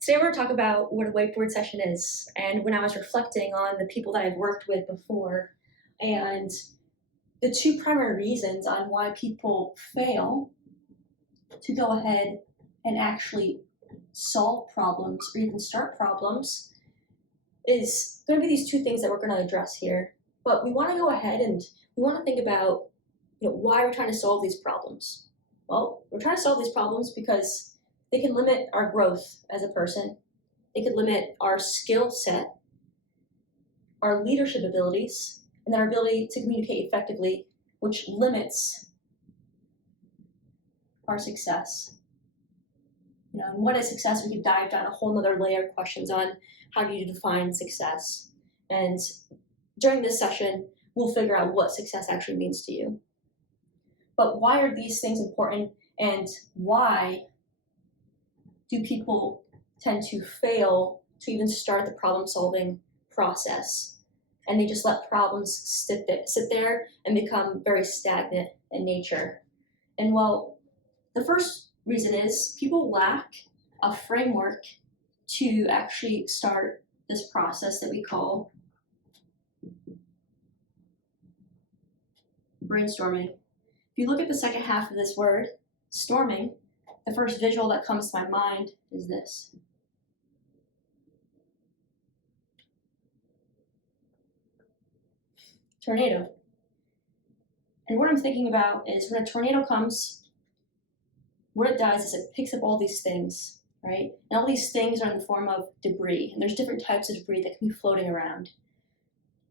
Today we're going to talk about what a whiteboard session is, and when I was reflecting on the people that I've worked with before, and the two primary reasons on why people fail to go ahead and actually solve problems or even start problems is going to be these two things that we're going to address here. But we want to go ahead and we want to think about why we're trying to solve these problems. Well, we're trying to solve these problems because they can limit our growth as a person. They could limit our skill set, our leadership abilities, and then our ability to communicate effectively, which limits our success. And what is success? We could dive down a whole nother layer of questions on how do you define success. And during this session, we'll figure out what success actually means to you. But why are these things important, and why do people tend to fail to even start the problem-solving process? And they just let problems sit there and become very stagnant in nature. And well, the first reason is people lack a framework to actually start this process that we call brainstorming. If you look at the second half of this word, storming, the first visual that comes to my mind is this. Tornado. And what I'm thinking about is when a tornado comes, what it does is it picks up all these things, right? And all these things are in the form of debris. And there's different types of debris that can be floating around.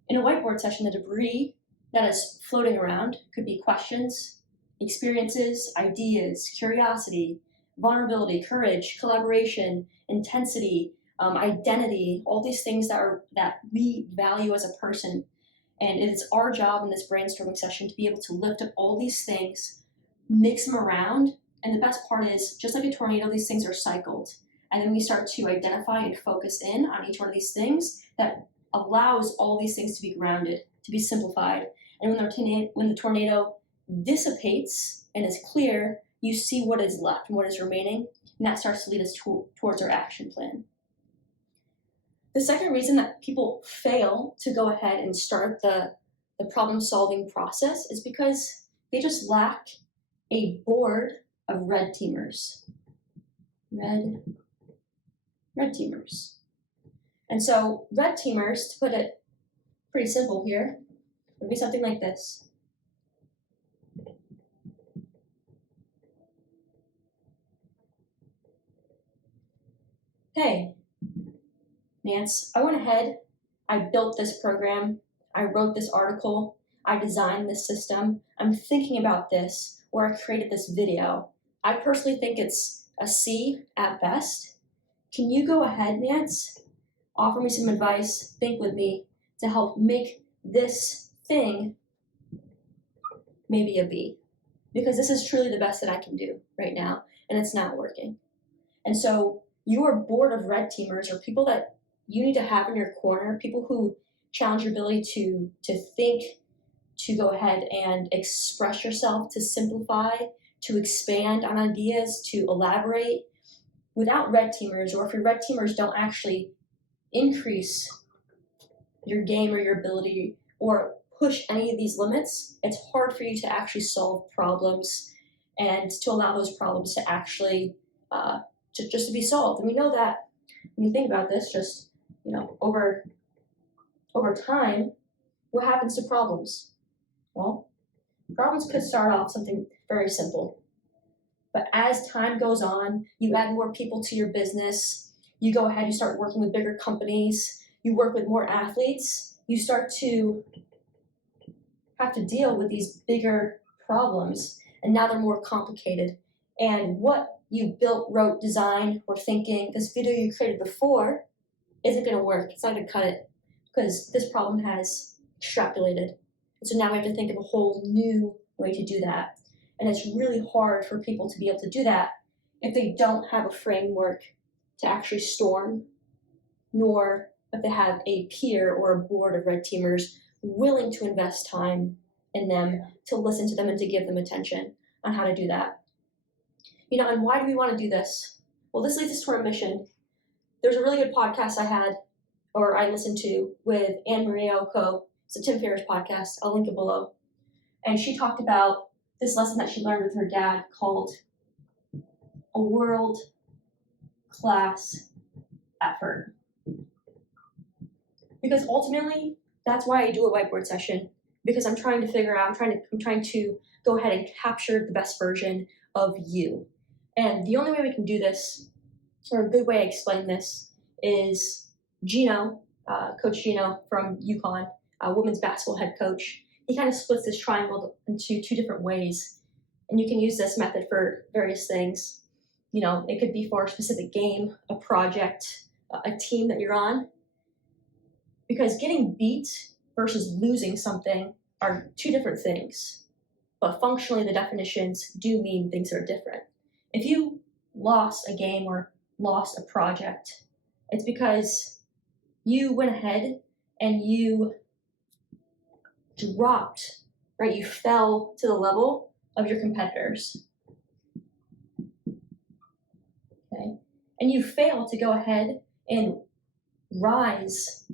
In a whiteboard session, the debris that is floating around could be questions, experiences, ideas, curiosity, vulnerability, courage, collaboration, intensity, identity, all these things that we value as a person. And it is our job in this brainstorming session to be able to lift up all these things, mix them around, and the best part is, just like a tornado, these things are cycled. And then we start to identify and focus in on each one of these things that allows all these things to be grounded, to be simplified. And when the tornado dissipates and is clear, you see what is left and what is remaining, and that starts to lead us towards our action plan. The second reason that people fail to go ahead and start the problem-solving process is because they just lack a board of red teamers. Red teamers. And so red teamers, to put it pretty simple here, would be something like this. Hey, Nance, I went ahead, I built this program, I wrote this article, I designed this system, I'm thinking about this, or I created this video. I personally think it's a C at best. Can you go ahead, Nance, offer me some advice, think with me, to help make this thing maybe a B? Because this is truly the best that I can do right now, and it's not working. And so your board of red teamers are people that you need to have in your corner, people who challenge your ability to think, to go ahead and express yourself, to simplify, to expand on ideas, to elaborate. Without red teamers, or if your red teamers don't actually increase your game or your ability or push any of these limits, it's hard for you to actually solve problems and to allow those problems to actually just to be solved. And we know that when you think about this, just over time, what happens to problems? Well, problems could start off something very simple, but as time goes on, you add more people to your business, you go ahead, you start working with bigger companies, you work with more athletes, you start to have to deal with these bigger problems, and now they're more complicated. And what you built, wrote, designed, or thinking, this video you created before, isn't going to work. It's not going to cut it because this problem has extrapolated. And so now we have to think of a whole new way to do that. And it's really hard for people to be able to do that if they don't have a framework to actually storm, nor if they have a peer or a board of red teamers willing to invest time in them, to listen to them and to give them attention on how to do that. And why do we want to do this? Well, this leads us to our mission. There's a really good podcast I listened to with Anne Marie Oco. It's a Tim Ferriss podcast. I'll link it below. And she talked about this lesson that she learned with her dad called a world-class effort. Because ultimately, that's why I do a whiteboard session, because I'm trying to figure out, I'm trying to go ahead and capture the best version of you. And the only way we can do this, or a good way to explain this, is Gino, Coach Gino from UConn, women's basketball head coach. He kind of splits this triangle into two different ways. And you can use this method for various things. You know, it could be for a specific game, a project, a team that you're on. Because getting beat versus losing something are two different things. But functionally, the definitions do mean things are different. If you lost a game or lost a project, it's because you went ahead and you dropped, right? You fell to the level of your competitors. Okay? And you failed to go ahead and rise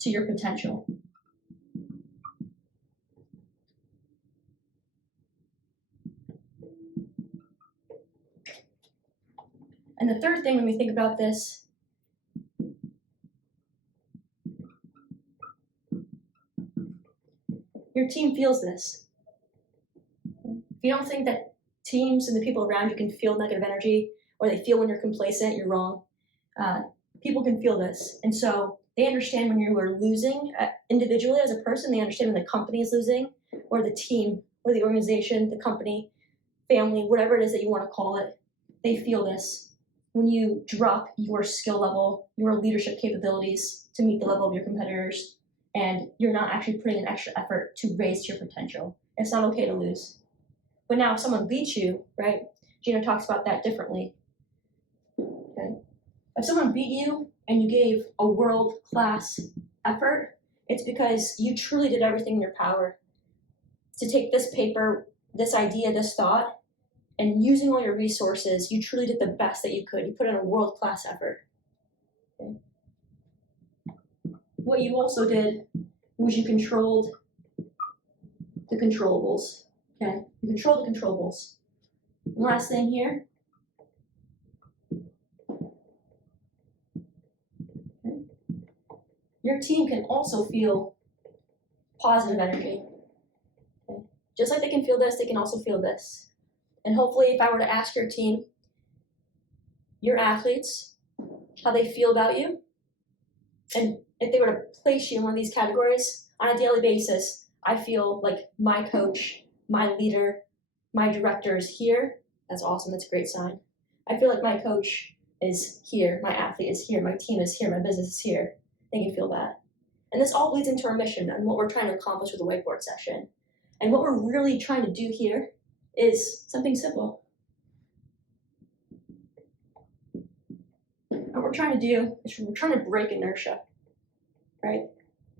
to your potential. And the third thing when we think about this, your team feels this. If you don't think that teams and the people around you can feel negative energy, or they feel when you're complacent, you're wrong. People can feel this. And so they understand when you are losing individually as a person, they understand when the company is losing, or the team, or the organization, the company, family, whatever it is that you want to call it, they feel this. When you drop your skill level, your leadership capabilities to meet the level of your competitors, and you're not actually putting an extra effort to raise your potential. It's not okay to lose. But now if someone beats you, right? Gina talks about that differently. Okay? If someone beat you and you gave a world-class effort, it's because you truly did everything in your power to take this paper, this idea, this thought, and using all your resources, you truly did the best that you could. You put in a world-class effort. Okay? What you also did was you controlled the controllables. Okay? You control the controllables. And last thing here. Okay. Your team can also feel positive energy. Okay? Just like they can feel this, they can also feel this. And hopefully, if I were to ask your team, your athletes, how they feel about you, and if they were to place you in one of these categories on a daily basis, I feel like my coach, my leader, my director is here. That's awesome. That's a great sign. I feel like my coach is here, my athlete is here, my team is here, my business is here. They can feel that. And this all leads into our mission and what we're trying to accomplish with the whiteboard session. And what we're really trying to do here is something simple. What we're trying to do is we're trying to break inertia, right?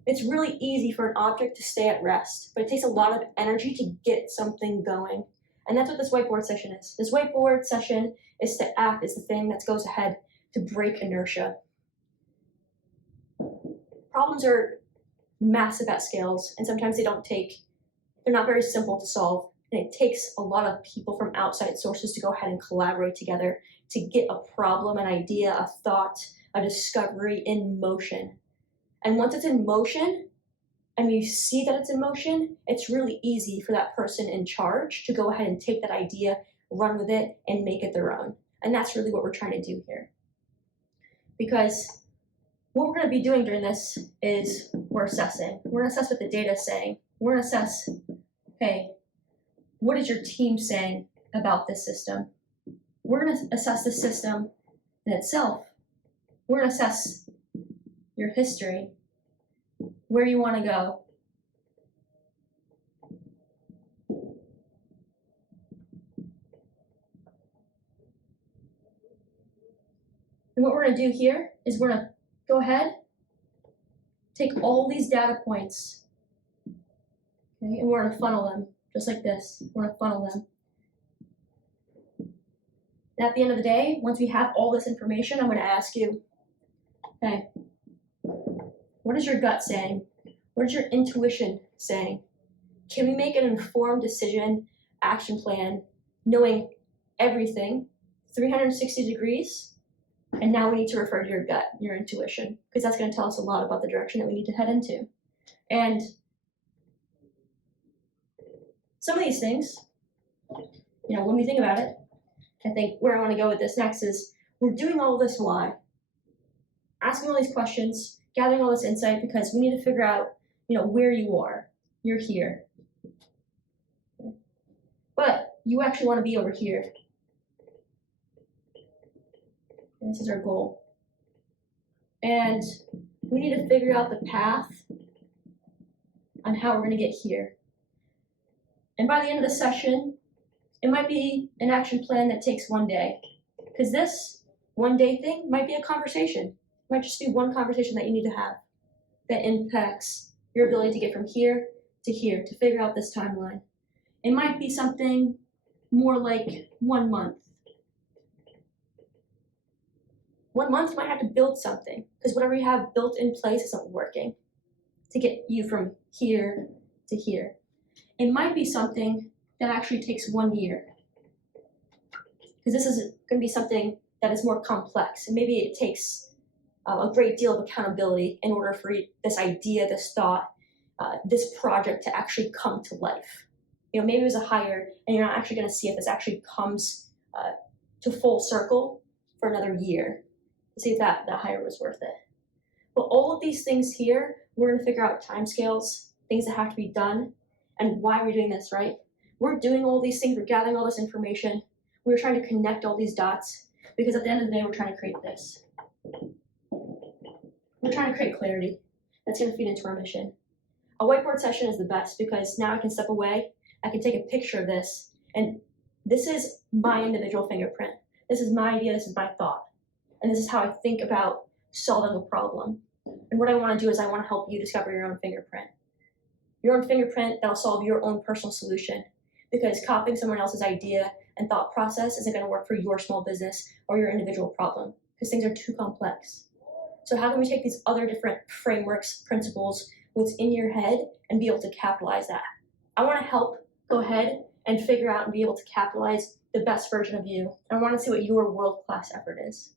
It's really easy for an object to stay at rest, but it takes a lot of energy to get something going. And that's what this whiteboard session is. This whiteboard session is to act as the thing that goes ahead to break inertia. Problems are massive at scales, and sometimes they're not very simple to solve. And it takes a lot of people from outside sources to go ahead and collaborate together to get a problem, an idea, a thought, a discovery in motion. And once it's in motion, and you see that it's in motion, it's really easy for that person in charge to go ahead and take that idea, run with it, and make it their own. And that's really what we're trying to do here. Because what we're going to be doing during this is we're assessing. We're going to assess what the data is saying. We're going to assess, okay, what is your team saying about this system? We're going to assess the system in itself. We're going to assess your history, where you want to go. And what we're going to do here is we're going to go ahead, take all these data points, okay, and we're going to funnel them. Just like this, we're going to funnel them. And at the end of the day, once we have all this information, I'm going to ask you, okay, what is your gut saying? What is your intuition saying? Can we make an informed decision, action plan, knowing everything, 360 degrees? And now we need to refer to your gut, your intuition, because that's going to tell us a lot about the direction that we need to head into. And some of these things, when we think about it, I think where I want to go with this next is we're doing all this why? Asking all these questions, gathering all this insight because we need to figure out, where you are. You're here. But you actually want to be over here. And this is our goal. And we need to figure out the path on how we're going to get here. And by the end of the session, it might be an action plan that takes one day. Because this one day thing might be a conversation. It might just be one conversation that you need to have that impacts your ability to get from here, to figure out this timeline. It might be something more like 1 month. 1 month you might have to build something because whatever you have built in place isn't working to get you from here to here. It might be something that actually takes 1 year because this is going to be something that is more complex and maybe it takes a great deal of accountability in order for this idea, this thought, this project to actually come to life. Maybe it was a hire and you're not actually going to see if this actually comes to full circle for another year to see if that hire was worth it. But all of these things here, we're going to figure out timescales, things that have to be done, and why we're doing this, right? We're doing all these things, we're gathering all this information, we're trying to connect all these dots because at the end of the day, we're trying to create this. We're trying to create clarity that's going to feed into our mission. A whiteboard session is the best because now I can step away, I can take a picture of this, and this is my individual fingerprint. This is my idea, this is my thought, and this is how I think about solving a problem. And what I want to do is I want to help you discover your own fingerprint. Your own fingerprint that'll solve your own personal solution because copying someone else's idea and thought process isn't going to work for your small business or your individual problem because things are too complex. So how can we take these other different frameworks, principles, what's in your head, and be able to capitalize that? I want to help go ahead and figure out and be able to capitalize the best version of you. I want to see what your world-class effort is.